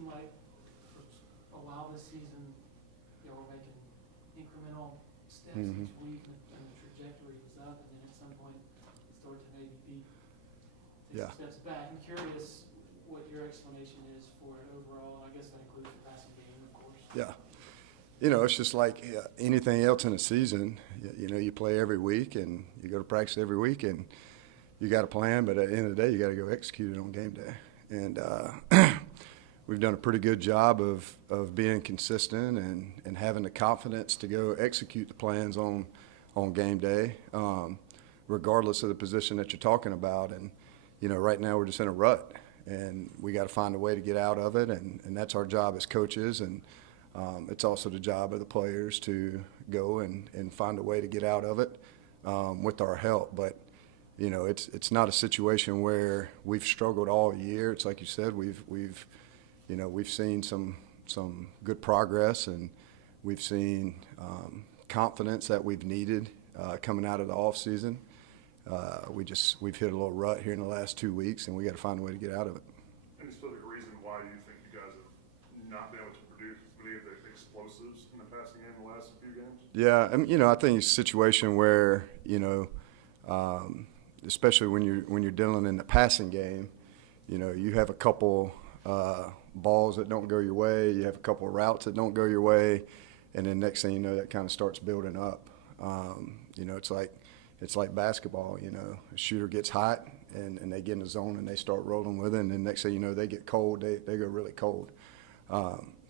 seem like for a while this season, we're making incremental steps each week, and the trajectory was up, and then at some point it started to maybe take some steps back. I'm curious what your explanation is for it overall, and I guess that includes the passing game, of course. Yeah. It's just like anything else in a season. You play every week and you go to practice every week and you got a plan, but at the end of the day, you got to go execute it on game day. And we've done a pretty good job of being consistent and having the confidence to go execute the plans on game day, regardless of the position that you're talking about. And, right now we're just in a rut, and we got to find a way to get out of it, and that's our job as coaches. And it's also the job of the players to go and find a way to get out of it with our help. But, it's not a situation where we've struggled all year. It's like you said, we've seen some good progress, and we've seen confidence that we've needed coming out of the off season. We've hit a little rut here in the last 2 weeks, and we got to find a way to get out of it. Any specific reason why you think you guys have not been able to produce any of the explosives in the passing game in the last few games? Yeah, I think it's a situation where especially when you're dealing in the passing game, you have a couple balls that don't go your way, you have a couple of routes that don't go your way, and then next thing you know, that kind of starts building up. It's like basketball. A shooter gets hot and they get in the zone and they start rolling with it, and then next thing you know, they get cold. They go really cold.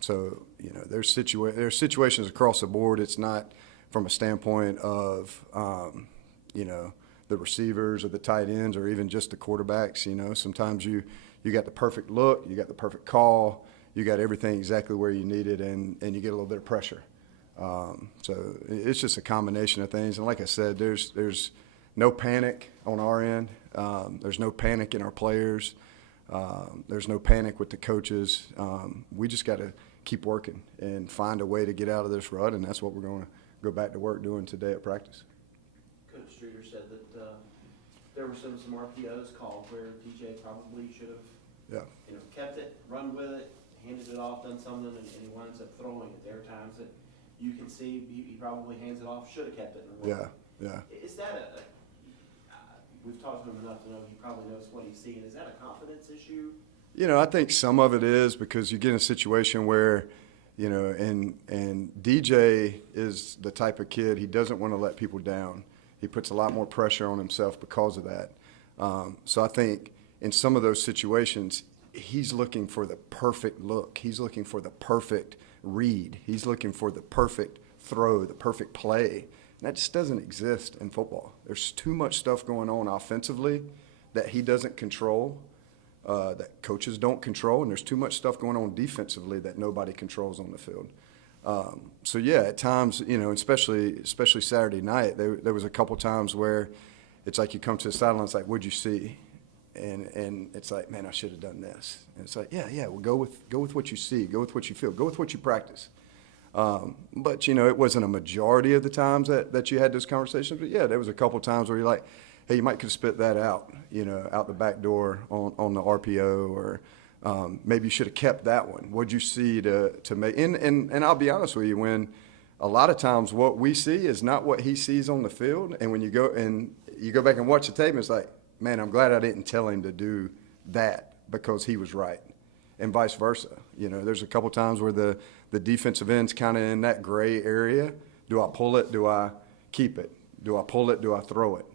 So there's situations across the board. It's not from a standpoint of the receivers or the tight ends or even just the quarterbacks. Sometimes you got the perfect look, you got the perfect call, you got everything exactly where you need it, and you get a little bit of pressure. So it's just a combination of things. And like I said, there's no panic on our end. There's no panic in our players. There's no panic with the coaches. We just got to keep working and find a way to get out of this rut, and that's what we're going to go back to work doing today at practice. Coach Streeter said that there were some RPOs called where DJ probably should have kept it, run with it, handed it off, done something, and he winds up throwing it. There are times that you can see he probably hands it off, should have kept it. Yeah. Is that we've talked to him enough to know he probably knows what he's seeing. Is that a confidence issue? I think some of it is because you get in a situation where, and DJ is the type of kid, he doesn't want to let people down. He puts a lot more pressure on himself because of that. So I think in some of those situations, he's looking for the perfect look. He's looking for the perfect read. He's looking for the perfect throw, the perfect play. And that just doesn't exist in football. There's too much stuff going on offensively that he doesn't control, that coaches don't control, and there's too much stuff going on defensively that nobody controls on the field. So at times, especially Saturday night, there was a couple times where it's like you come to the sideline, it's like, what'd you see? And it's like, man, I should have done this. And it's like, well, go with what you see, go with what you feel, go with what you practice. But it wasn't a majority of the times that you had those conversations. But there was a couple times where you're like, hey, you might could spit that out, out the back door on the RPO, or maybe you should have kept that one. What'd you see to make? And I'll be honest with you, when a lot of times what we see is not what he sees on the field, and when you go back and watch the tape, it's like, man, I'm glad I didn't tell him to do that because he was right, and vice versa. There's a couple times where the defensive end's kind of in that gray area. Do I pull it? Do I keep it? Do I pull it? Do I throw it?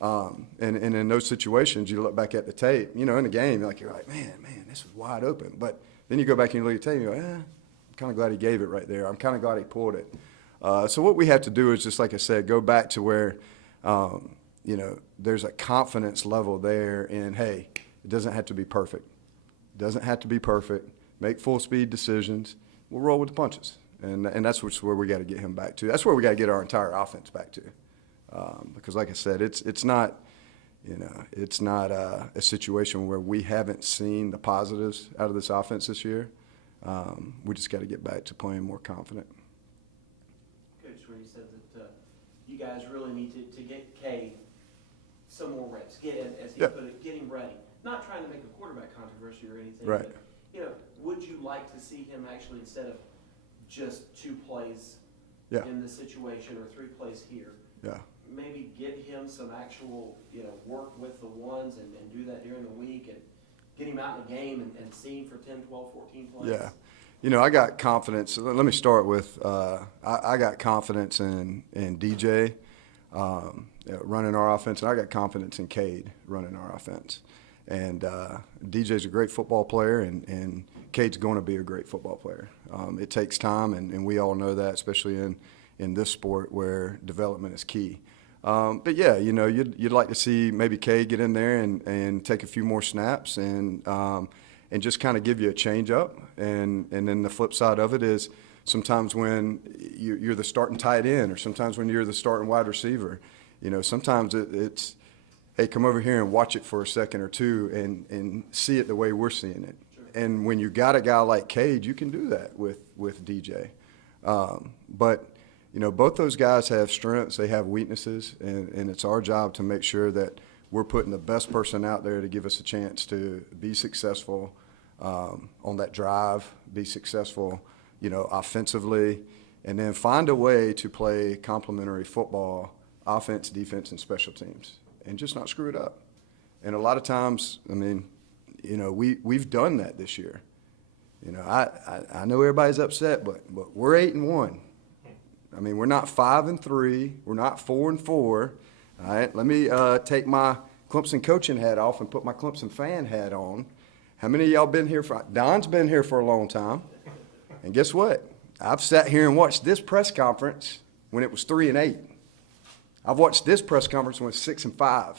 And in those situations, you look back at the tape, in the game, you're like, man, this was wide open. But then you go back and you look at the tape, and you're like, I'm kind of glad he gave it right there. I'm kind of glad he pulled it. So what we have to do is just, like I said, go back to where, there's a confidence level there in, hey, it doesn't have to be perfect. It doesn't have to be perfect. Make full-speed decisions. We'll roll with the punches. And that's where we got to get him back to. That's where we got to get our entire offense back to. Because, like I said, it's not a situation where we haven't seen the positives out of this offense this year. We just got to get back to playing more confident. Coach Reed said that you guys really need to get K some more reps. As he put it, get him ready. Not trying to make a quarterback controversy or anything. Right. But would you like to see him actually, instead of just 2 plays Yeah. in this situation or 3 plays here, Yeah. maybe get him some actual, work with the ones and do that during the week and get him out in the game and see him for 10, 12, 14 plays? Yeah. I got confidence. Let me start with I got confidence in DJ running our offense, and I got confidence in Cade running our offense. And DJ's a great football player, and Cade's going to be a great football player. It takes time, and we all know that, especially in this sport where development is key. But yeah, you'd like to see maybe Cade get in there and take a few more snaps and just kind of give you a change up. And then the flip side of it is sometimes when you're the starting tight end, or sometimes when you're the starting wide receiver, sometimes it's, hey, come over here and watch it for a second or two and see it the way we're seeing it. Sure. And when you got a guy like Cade, you can do that with DJ. But both those guys have strengths, they have weaknesses, and it's our job to make sure that we're putting the best person out there to give us a chance to be successful on that drive, be successful, offensively, and then find a way to play complementary football, offense, defense, and special teams, and just not screw it up. And a lot of times, we've done that this year. I know everybody's upset, but we're 8-1. We're not 5-3. We're not 4-4. All right, let me take my Clemson coaching hat off and put my Clemson fan hat on. How many of y'all been here for? Don's been here for a long time, and guess what? I've sat here and watched this press conference when it was 3-8. I've watched this press conference when it's 6-5.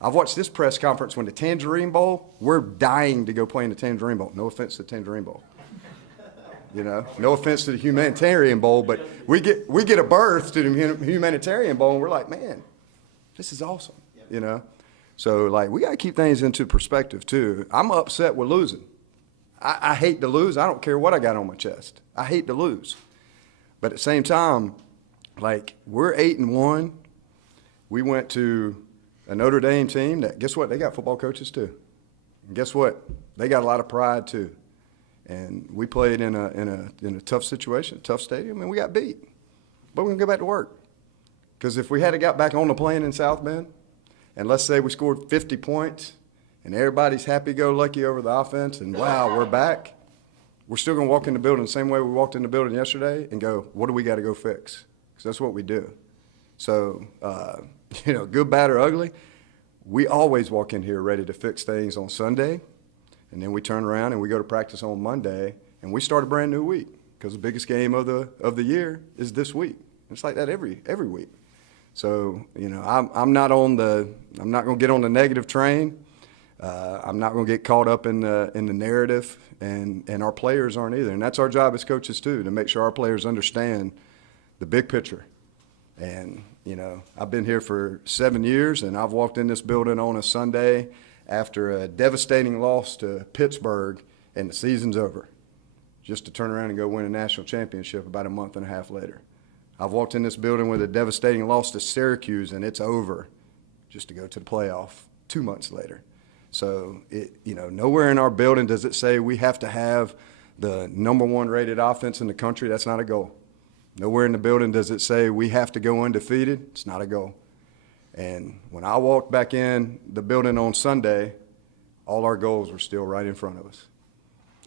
I've watched this press conference when the Tangerine Bowl, we're dying to go play in the Tangerine Bowl. No offense to the Tangerine Bowl. No offense to the Humanitarian Bowl, but we get a berth to the Humanitarian Bowl, and we're like, man, this is awesome, So, we got to keep things into perspective, too. I'm upset with losing. I hate to lose. I don't care what I got on my chest. I hate to lose. But at the same time, we're 8-1. We went to a Notre Dame team that, guess what? They got football coaches, too. And guess what? They got a lot of pride, too. And we played in a tough situation, a tough stadium, and we got beat. But we're going to go back to work. Because if we had got back on the plane in South Bend, and let's say we scored 50 points, and everybody's happy-go-lucky over the offense, and wow, we're back, we're still going to walk in the building the same way we walked in the building yesterday and go, what do we got to go fix? Because that's what we do. So, good, bad, or ugly, we always walk in here ready to fix things on Sunday. And then we turn around and we go to practice on Monday, and we start a brand new week because the biggest game of the year is this week. It's like that every week. So I'm not going to get on the negative train. I'm not going to get caught up in the narrative, and our players aren't either. And that's our job as coaches too, to make sure our players understand the big picture. And I've been here for 7 years, and I've walked in this building on a Sunday after a devastating loss to Pittsburgh, and the season's over, just to turn around and go win a national championship about a month and a half later. I've walked in this building with a devastating loss to Syracuse, and it's over, just to go to the playoff 2 months later. So, nowhere in our building does it say we have to have the #1 rated offense in the country. That's not a goal. Nowhere in the building does it say we have to go undefeated. It's not a goal. And when I walked back in the building on Sunday, all our goals were still right in front of us.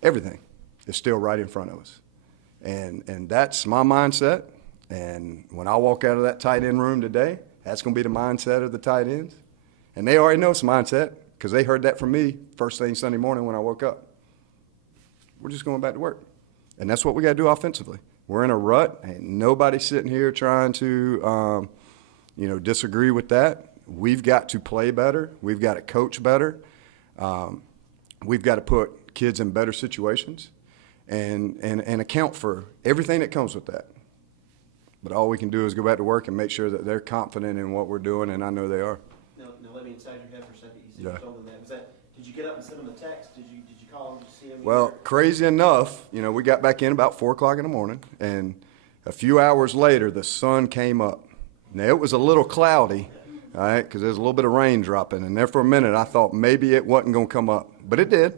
Everything is still right in front of us. And that's my mindset. And when I walk out of that tight end room today, that's going to be the mindset of the tight ends. And they already know it's mindset because they heard that from me first thing Sunday morning when I woke up. We're just going back to work. And that's what we got to do offensively. We're in a rut. Ain't nobody sitting here trying to disagree with that. We've got to play better. We've got to coach better. We've got to put kids in better situations and account for everything that comes with that. But all we can do is go back to work and make sure that they're confident in what we're doing, and I know they are. Now let me inside your head for a second. You said you told them that. Did you get up and send them a text? Did you call them? Did you see them? Well, crazy enough, we got back in about 4 o'clock in the morning, and a few hours later, the sun came up. Now, it was a little cloudy, all right, because there was a little bit of rain dropping. And there for a minute, I thought maybe it wasn't going to come up. But it did.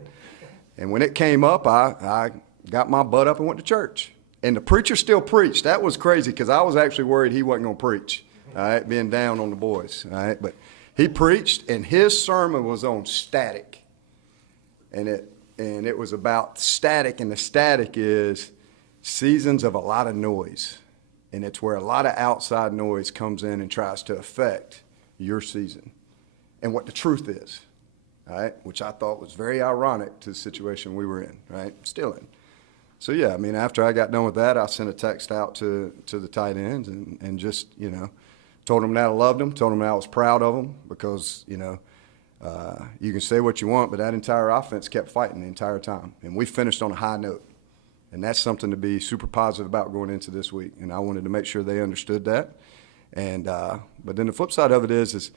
And when it came up, I got my butt up and went to church. And the preacher still preached. That was crazy because I was actually worried he wasn't going to preach, all right, being down on the boys, all right. But he preached, and his sermon was on static. And it was about static, and the static is seasons of a lot of noise. And it's where a lot of outside noise comes in and tries to affect your season and what the truth is, all right, which I thought was very ironic to the situation we were in, right, still in. So, yeah, I mean, after I got done with that, I sent a text out to the tight ends and just, told them that I loved them, told them that I was proud of them because, you can say what you want, but that entire offense kept fighting the entire time. And we finished on a high note. And that's something to be super positive about going into this week. And I wanted to make sure they understood that. And but then the flip side of it is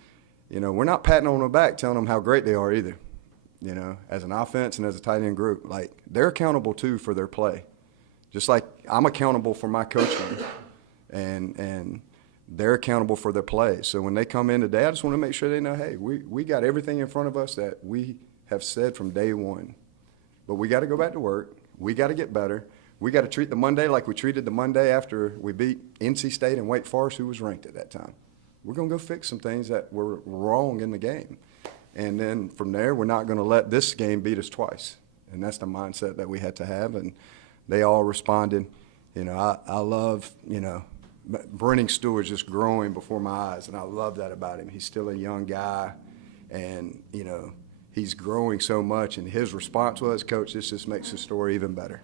we're not patting on their back telling them how great they are either. As an offense and as a tight end group, like they're accountable too for their play. Just like I'm accountable for my coaching and they're accountable for their play. So when they come in today, I just want to make sure they know, hey, we got everything in front of us that we have said from day one. But we got to go back to work. We got to get better. We got to treat the Monday like we treated the Monday after we beat NC State and Wake Forest, who was ranked at that time. We're going to go fix some things that were wrong in the game. And then from there, we're not going to let this game beat us twice. And that's the mindset that we had to have. And they all responded. I love, Brenning Stewart's just growing before my eyes, and I love that about him. He's still a young guy, and, he's growing so much, and his response was, Coach, this just makes the story even better.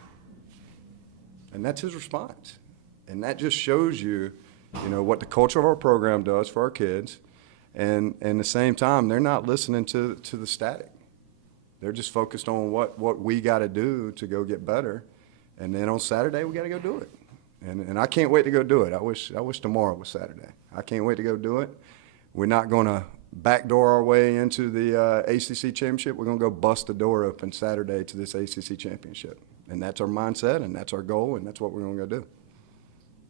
And that's his response. And that just shows you, what the culture of our program does for our kids. And at the same time, they're not listening to the static. They're just focused on what we got to do to go get better. And then on Saturday, we got to go do it. And I can't wait to go do it. I wish tomorrow was Saturday. I can't wait to go do it. We're not going to backdoor our way into the ACC championship. We're going to go bust the door open Saturday to this ACC championship. And that's our mindset, and that's our goal, and that's what we're going to go do.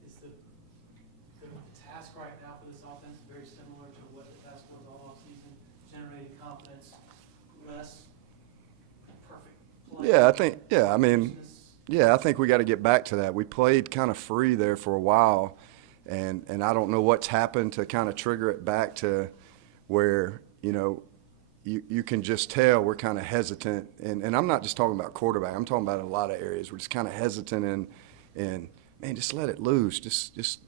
Is the task right now for this offense very similar to what the task was all offseason, generating confidence, less perfect play? I think we got to get back to that. We played kind of free there for a while, and I don't know what's happened to kind of trigger it back to where, you can just tell we're kind of hesitant. And I'm not just talking about quarterback. I'm talking about a lot of areas. We're just kind of hesitant and man, just let it loose. Just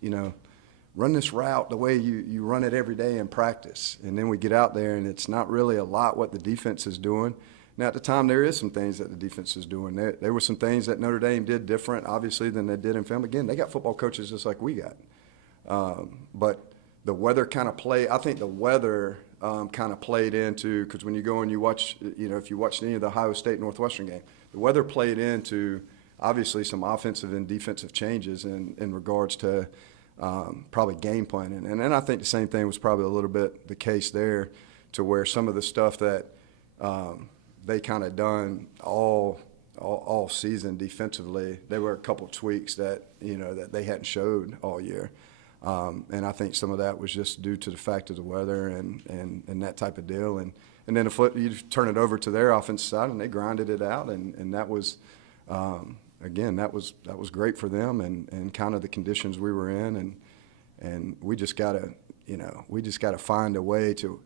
run this route the way you run it every day in practice. And then we get out there, and it's not really a lot what the defense is doing. Now, at the time, there is some things that the defense is doing. There were some things that Notre Dame did different, obviously, than they did in film. Again, they got football coaches just like we got. But the weather kind of played. I think the weather kind of played into, because when you go and you watch, if you watched any of the Ohio State Northwestern game, the weather played into obviously some offensive and defensive changes in regards to probably game planning. And then I think the same thing was probably a little bit the case there, to where some of the stuff that they kind of done all season defensively, there were a couple tweaks that that they hadn't showed all year. And I think some of that was just due to the fact of the weather and that type of deal. And then you turn it over to their offensive side, and they grinded it out. And that was, again, that was great for them and kind of the conditions we were in. And we just got to find a way to,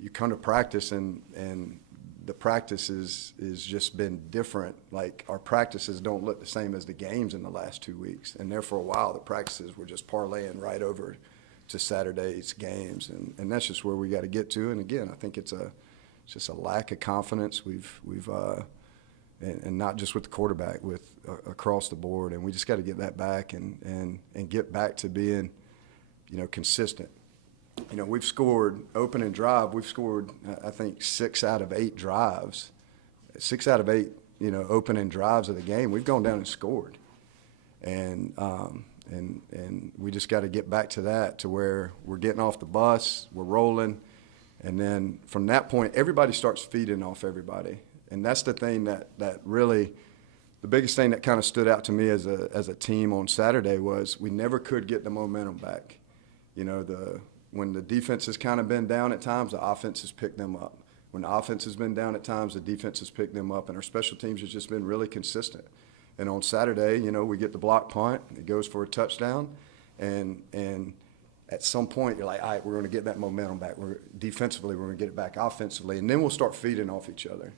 you come to practice and the practice is just been different. Like, our practices don't look the same as the games in the last 2 weeks. And there for a while, the practices were just parlaying right over to Saturday's games. And that's just where we got to get to. And again, I think it's just a lack of confidence. And not just with the quarterback, with across the board. And we just got to get that back and get back to being, consistent. We've scored opening drive. We've scored, I think, 6 out of 8 drives. 6 out of 8, opening drives of the game. We've gone down and scored, and we just got to get back to that, to where we're getting off the bus, we're rolling, and then from that point, everybody starts feeding off everybody, and that's the thing that really, the biggest thing that kind of stood out to me as a team on Saturday was we never could get the momentum back. When the defense has kind of been down at times, the offense has picked them up. When the offense has been down at times, the defense has picked them up, and our special teams has just been really consistent. And on Saturday, we get the block punt. It goes for a touchdown, and at some point you're like, all right, we're going to get that momentum back. Defensively, we're going to get it back offensively, and then we'll start feeding off each other.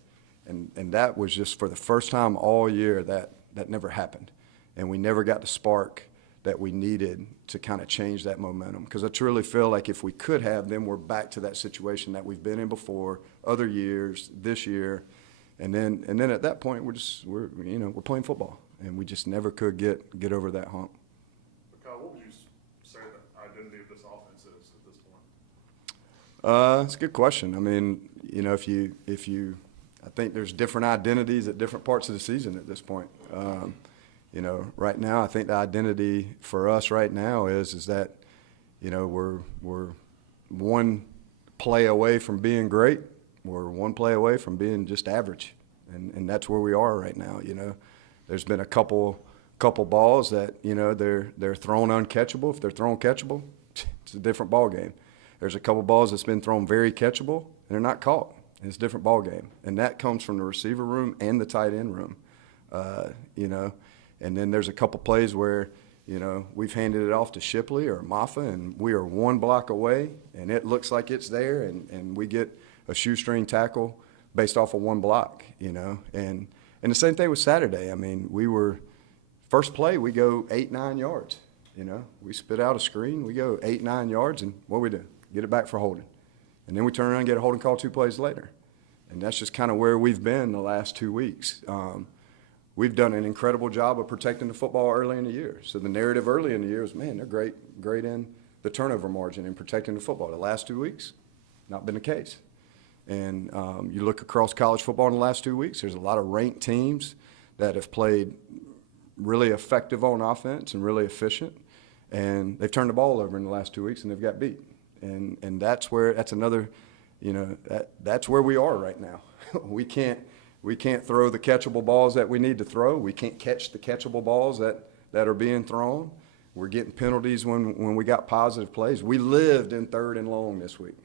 And that was just for the first time all year that never happened. And we never got the spark that we needed to kind of change that momentum. Because I truly feel like if we could have, then we're back to that situation that we've been in before, other years, this year. And then at that point, we're playing football. And we just never could get over that hump. But Kyle, what would you say the identity of this offense is at this point? It's a good question. I mean, I think there's different identities at different parts of the season at this point. Right now, I think the identity for us right now is that, we're one play away from being great. We're one play away from being just average, and that's where we are right now. There's been a couple balls that they're thrown uncatchable. If they're thrown catchable, it's a different ball game. There's a couple balls that's been thrown very catchable, and they're not caught. It's a different ball game, and that comes from the receiver room and the tight end room. And then there's a couple plays where we've handed it off to Shipley or Maffa, and we are one block away, and it looks like it's there, and we get a shoestring tackle based off of one block. And the same thing with Saturday. I mean, first play we go 8-9 yards. We spit out a screen, we go 8-9 yards, and what we do? Get it back for holding. And then we turn around and get a holding call 2 plays later. And that's just kind of where we've been the last 2 weeks. We've done an incredible job of protecting the football early in the year. So the narrative early in the year was, man, they're great in the turnover margin and protecting the football. The last 2 weeks, not been the case. And you look across college football in the last 2 weeks, there's a lot of ranked teams that have played really effective on offense and really efficient. And they've turned the ball over in the last 2 weeks, and they've got beat. And that's another, that's where we are right now. We can't throw the catchable balls that we need to throw. We can't catch the catchable balls that are being thrown. We're getting penalties when we got positive plays. We lived in 3rd and long this week.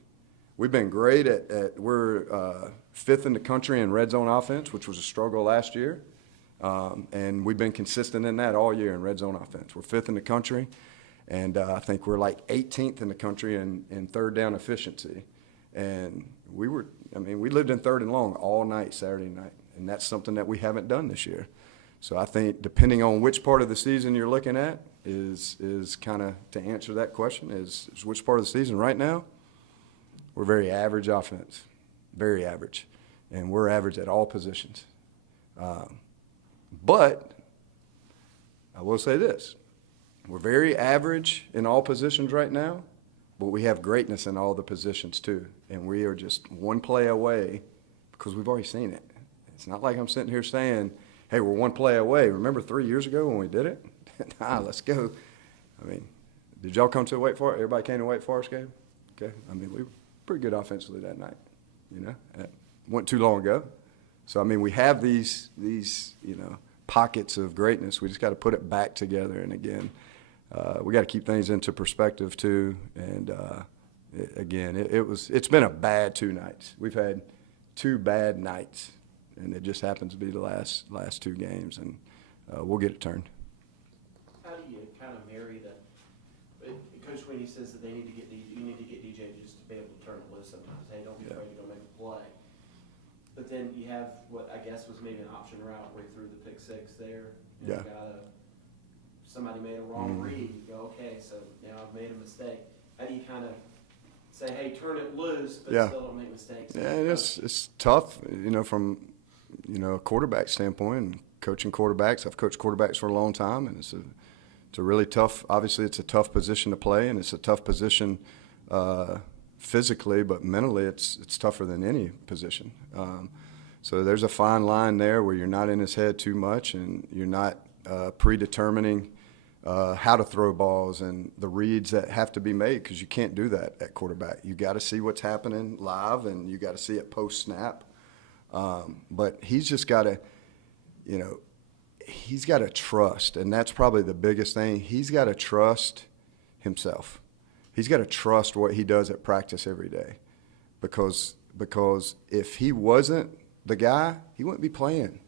We've been great we're 5th in the country in red zone offense, which was a struggle last year. And we've been consistent in that all year in red zone offense. We're 5th in the country. And I think we're like 18th in the country in third down efficiency. And we lived in 3rd and long all night Saturday night. And that's something that we haven't done this year. So I think depending on which part of the season you're looking at is kind of to answer that question is which part of the season. Right now, we're very average offense, very average. And we're average at all positions. But I will say this. We're very average in all positions right now, but we have greatness in all the positions too. And we are just one play away because we've already seen it. It's not like I'm sitting here saying, hey, we're one play away. Remember 3 years ago when we did it? Nah, let's go. I mean, did y'all come to a Wake Forest? Everybody came to a Wake Forest game? Okay. I mean, we were pretty good offensively that night. It wasn't too long ago. So, I mean, we have these pockets of greatness. We just got to put it back together. And again, we got to keep things into perspective too. And it's been a bad 2 nights. We've had 2 bad nights, and it just happens to be the last 2 games, and we'll get it turned. How do you kind of marry that? Coach Sweeney says that you need to get DJ just to be able to turn it loose sometimes. Hey, don't be afraid to go make a play. But then you have what I guess was maybe an option route where you threw the pick 6 there. And Yeah. you somebody made a wrong read. You go, okay, so now I've made a mistake. How do you kind of say, hey, turn it loose, but still don't make mistakes? Yeah, it's tough, from a quarterback standpoint and coaching quarterbacks. I've coached quarterbacks for a long time, and it's a really tough. Obviously, it's a tough position to play, and it's a tough position physically, but mentally, it's tougher than any position. So there's a fine line there where you're not in his head too much, and you're not predetermining how to throw balls and the reads that have to be made, because you can't do that at quarterback. You got to see what's happening live, and you got to see it post snap. But he's just got to, he's got to trust, and that's probably the biggest thing. He's got to trust himself. He's got to trust what he does at practice every day, because because if he wasn't the guy, he wouldn't be playing.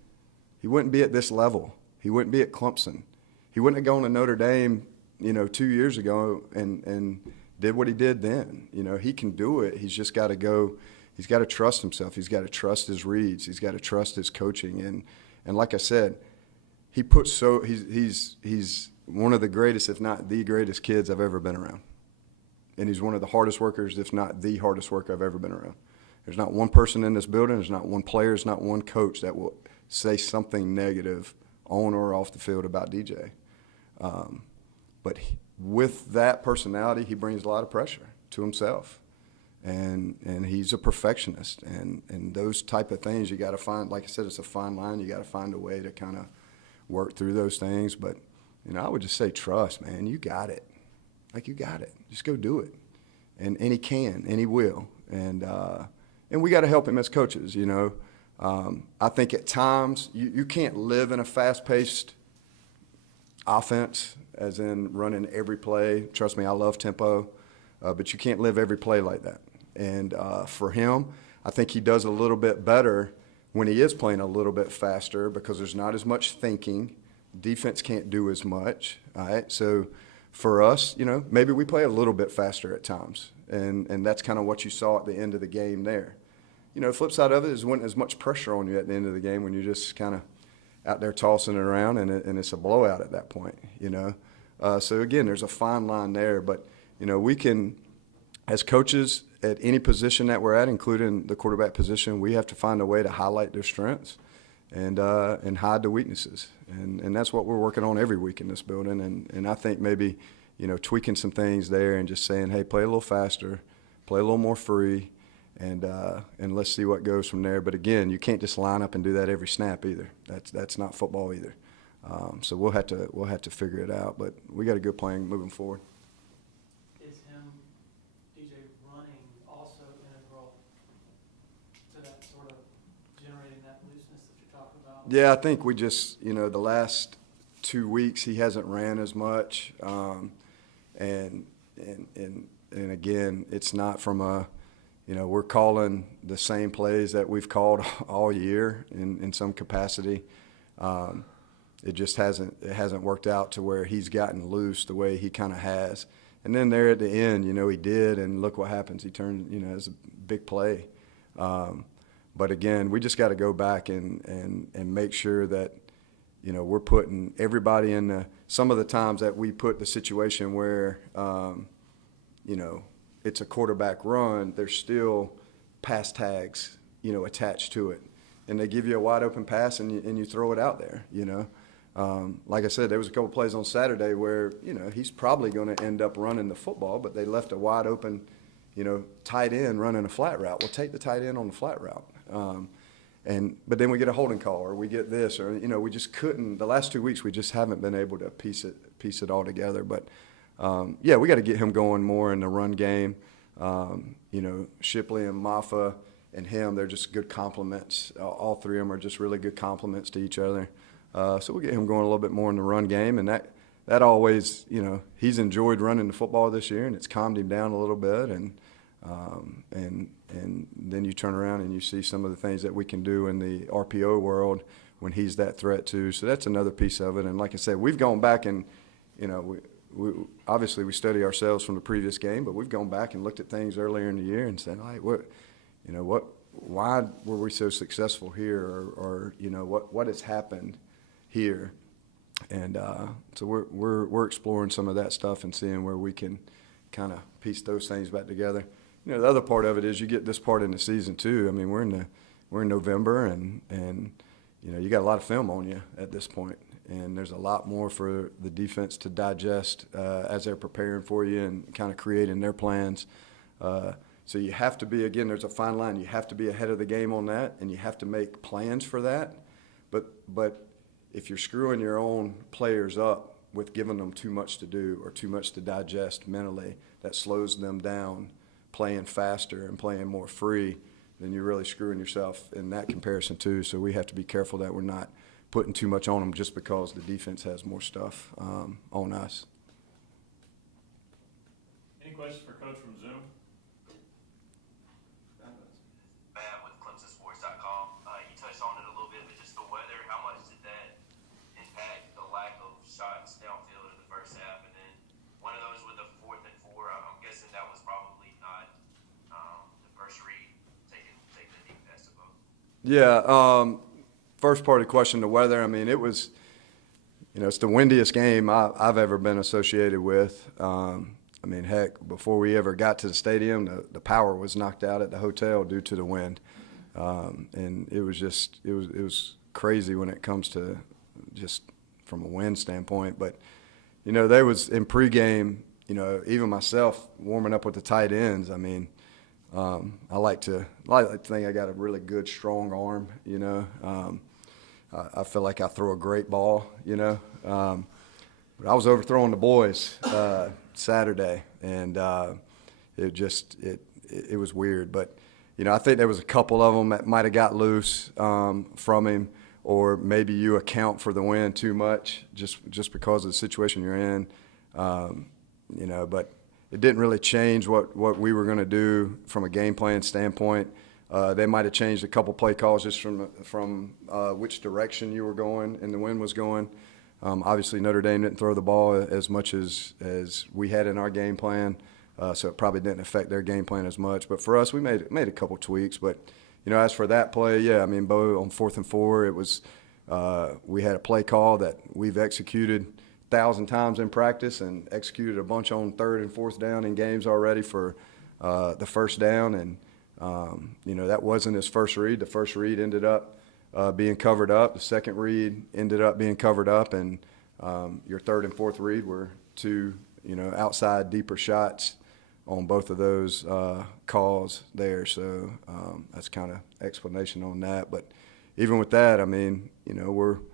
He wouldn't be at this level. He wouldn't be at Clemson. He wouldn't have gone to Notre Dame, 2 years ago and did what he did then. He can do it. He's just got to go. He's got to trust himself. He's got to trust his reads. He's got to trust his coaching. And like I said, he's one of the greatest, if not the greatest kids I've ever been around. And he's one of the hardest workers, if not the hardest worker I've ever been around. There's not one person in this building, there's not one player, there's not one coach that will say something negative on or off the field about DJ. But with that personality, he brings a lot of pressure to himself. And he's a perfectionist. And those type of things you got to find, like I said, it's a fine line. You got to find a way to kind of work through those things. But, I would just say trust, man. You got it. You got it. Just go do it. And he can, and he will. And we got to help him as coaches, I think at times you can't live in a fast-paced offense, as in running every play. Trust me, I love tempo, but you can't live every play like that. And for him, I think he does a little bit better when he is playing a little bit faster because there's not as much thinking. Defense can't do as much, all right? So for us, maybe we play a little bit faster at times, and that's kind of what you saw at the end of the game there. The flip side of it is when there's much pressure on you at the end of the game when you're just kind of out there tossing it around and it's a blowout at that point, So, again, there's a fine line there. But, we can, as coaches at any position that we're at, including the quarterback position, we have to find a way to highlight their strengths and hide the weaknesses. And that's what we're working on every week in this building. And I think maybe, tweaking some things there and just saying, hey, play a little faster, play a little more free, and let's see what goes from there. But again, you can't just line up and do that every snap either. That's not football either. So we'll have to figure it out. But we got a good plan moving forward. Is DJ running also integral to that sort of generating that looseness that you're talking about? Yeah, I think we just the last 2 weeks he hasn't ran as much, and again, it's not from a. We're calling the same plays that we've called all year in some capacity. It just hasn't worked out to where he's gotten loose the way he kind of has. And then there at the end, he did, and look what happens. He turned, it's a big play. But again, we just got to go back and make sure that, we're putting everybody in some of the times that we put the situation where, it's a quarterback run, there's still pass tags, attached to it. And they give you a wide open pass and you throw it out there, Like I said, there was a couple plays on Saturday where, he's probably going to end up running the football, but they left a wide open, tight end running a flat route. Well, take the tight end on the flat route. But then we get a holding call or we get this or, we just couldn't. The last 2 weeks we just haven't been able to piece it all together. But, we got to get him going more in the run game. Shipley and Maffa and him, they're just good complements. All three of them are just really good complements to each other. So we'll get him going a little bit more in the run game. And that always, he's enjoyed running the football this year, and it's calmed him down a little bit. And then you turn around and you see some of the things that we can do in the RPO world when he's that threat too. So that's another piece of it. And like I said, we've gone back and, we obviously we study ourselves from the previous game, but we've gone back and looked at things earlier in the year and said, all right, why were we so successful here, or what has happened here, and so we're exploring some of that stuff and seeing where we can kind of piece those things back together. The other part of it is you get this part in the season too. I mean, we're in November, and you got a lot of film on you at this point. And there's a lot more for the defense to digest as they're preparing for you and kind of creating their plans. So you have to be, again, there's a fine line. You have to be ahead of the game on that, and you have to make plans for that. But if you're screwing your own players up with giving them too much to do or too much to digest mentally, that slows them down playing faster and playing more free, then you're really screwing yourself in that comparison too. So we have to be careful that we're not putting too much on them just because the defense has more stuff on us. Any questions for Coach from Zoom? Yeah. First part of the question, the weather. I mean, it was, it's the windiest game I've ever been associated with. I mean, heck, before we ever got to the stadium, the power was knocked out at the hotel due to the wind. And it was just, it was crazy when it comes to just from a wind standpoint. But, there was in pregame, even myself warming up with the tight ends. I mean, I like to think I got a really good, strong arm, I feel like I throw a great ball, but I was overthrowing the boys Saturday, and it was weird. But, I think there was a couple of them that might have got loose from him, or maybe you account for the wind too much just because of the situation you're in, but it didn't really change what we were going to do from a game plan standpoint. They might have changed a couple play calls just from which direction you were going and the wind was going. Obviously, Notre Dame didn't throw the ball as much as we had in our game plan, so it probably didn't affect their game plan as much. But for us, we made a couple tweaks. But, as for that play, yeah, I mean, Bo, on 4th and 4, it was we had a play call that we've executed 1,000 times in practice and executed a bunch on 3rd and 4th down in games already for the first down. And, that wasn't his first read. The first read ended up being covered up. The second read ended up being covered up. And your 3rd and 4th read were two, outside deeper shots on both of those calls there. So that's kind of explanation on that. But even with that, I mean, we're –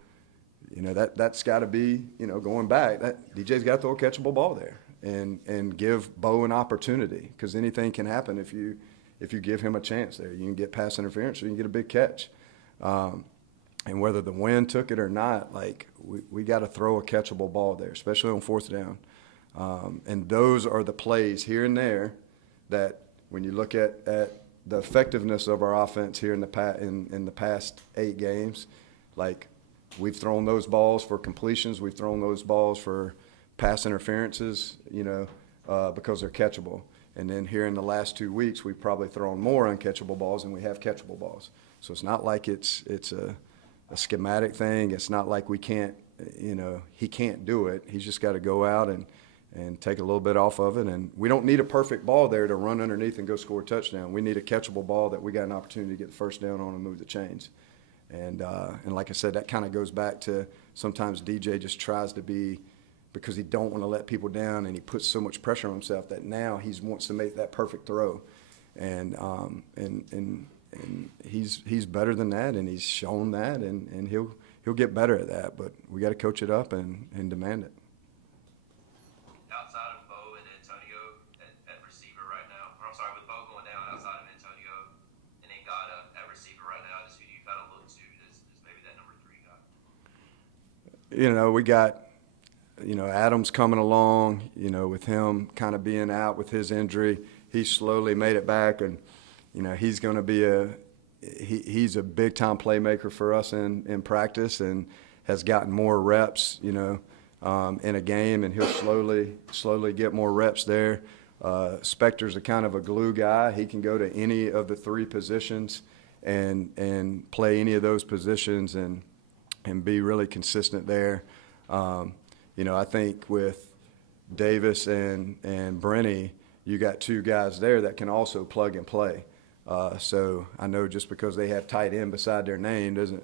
that's got to be, going back. That DJ's got to throw a catchable ball there and give Bo an opportunity, because anything can happen if you give him a chance there. You can get pass interference or you can get a big catch. And whether the wind took it or not, like we got to throw a catchable ball there, especially on 4th down. And those are the plays here and there that when you look at the effectiveness of our offense here in the past 8 games, like, we've thrown those balls for completions. We've thrown those balls for pass interferences, because they're catchable. And then here in the last 2 weeks, we've probably thrown more uncatchable balls than we have catchable balls. So it's not like it's a schematic thing. It's not like we can't, he can't do it. He's just got to go out and take a little bit off of it. And we don't need a perfect ball there to run underneath and go score a touchdown. We need a catchable ball that we got an opportunity to get the first down on and move the chains. And like I said, that kind of goes back to sometimes DJ just tries to be, because he don't want to let people down, and he puts so much pressure on himself that now he wants to make that perfect throw. And he's better than that, and he's shown that, and he'll get better at that. But we got to coach it up and demand it. Outside of Bo and Antonio at receiver right now, or I'm sorry, with Bo going down, outside of Antonio and Ngata at receiver right now, is who you kind of look to as maybe that number 3 guy? We got, Adams coming along, with him kind of being out with his injury. He slowly made it back, and, he's going to be he's a big-time playmaker for us in practice, and has gotten more reps, in a game, and he'll slowly get more reps there. Spector's a kind of a glue guy. He can go to any of the 3 positions and play any of those positions and be really consistent there. I think with Davis and Brenny, you got 2 guys there that can also plug and play. So I know just because they have tight end beside their name doesn't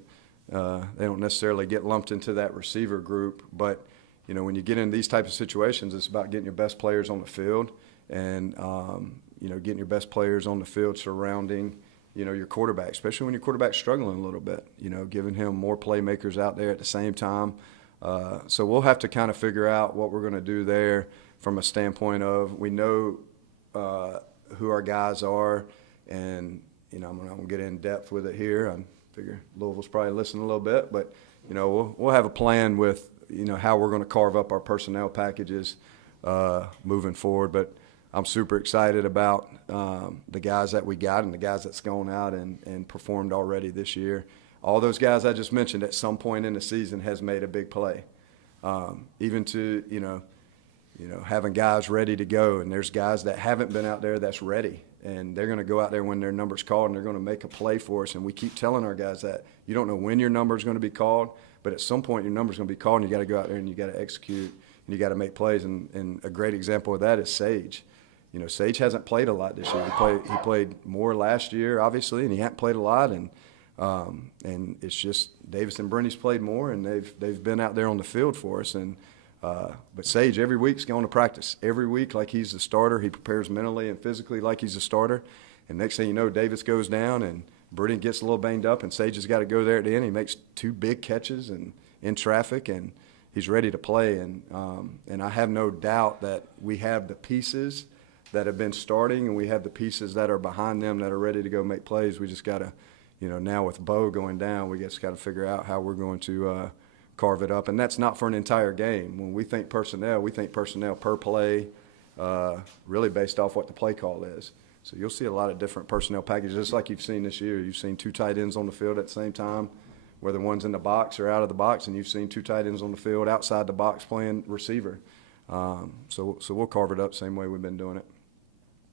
they don't necessarily get lumped into that receiver group. But when you get in these types of situations, it's about getting your best players on the field and getting your best players on the field surrounding your quarterback, especially when your quarterback's struggling a little bit. Giving him more playmakers out there at the same time. So we'll have to kind of figure out what we're going to do there from a standpoint of we know who our guys are, and I'm going to get in depth with it here. I figure Louisville's probably listening a little bit, but we'll have a plan with how we're going to carve up our personnel packages moving forward. But I'm super excited about the guys that we got and the guys that's gone out and performed already this year. All those guys I just mentioned at some point in the season has made a big play. Even to, having guys ready to go. And there's guys that haven't been out there that's ready. and they're going to go out there when their number's called, and they're going to make a play for us. And we keep telling our guys that you don't know when your number is going to be called, but at some point your number's going to be called, and you got to go out there and you got to execute, and you got to make plays. And a great example of that is Sage. You know, Sage hasn't played a lot this year. He played more last year, obviously, and he hadn't played a lot. And it's just Davis and Brenny's played more, and they've been out there on the field for us. And but Sage every week's going to practice. Every week like he's the starter. He prepares mentally and physically like he's a starter. And next thing you know, Davis goes down and Brenny gets a little banged up, and Sage has got to go there at the end. He makes 2 big catches and in traffic, and he's ready to play. And I have no doubt that we have the pieces that have been starting, and we have the pieces that are behind them that are ready to go make plays. We just got to, you know, now with Bo going down, we just got to figure out how we're going to carve it up. And that's not for an entire game. When we think personnel per play, really based off what the play call is. So you'll see a lot of different personnel packages, just like you've seen this year. You've seen 2 tight ends on the field at the same time, whether one's in the box or out of the box, and you've seen 2 tight ends on the field outside the box playing receiver. So we'll carve it up same way we've been doing it.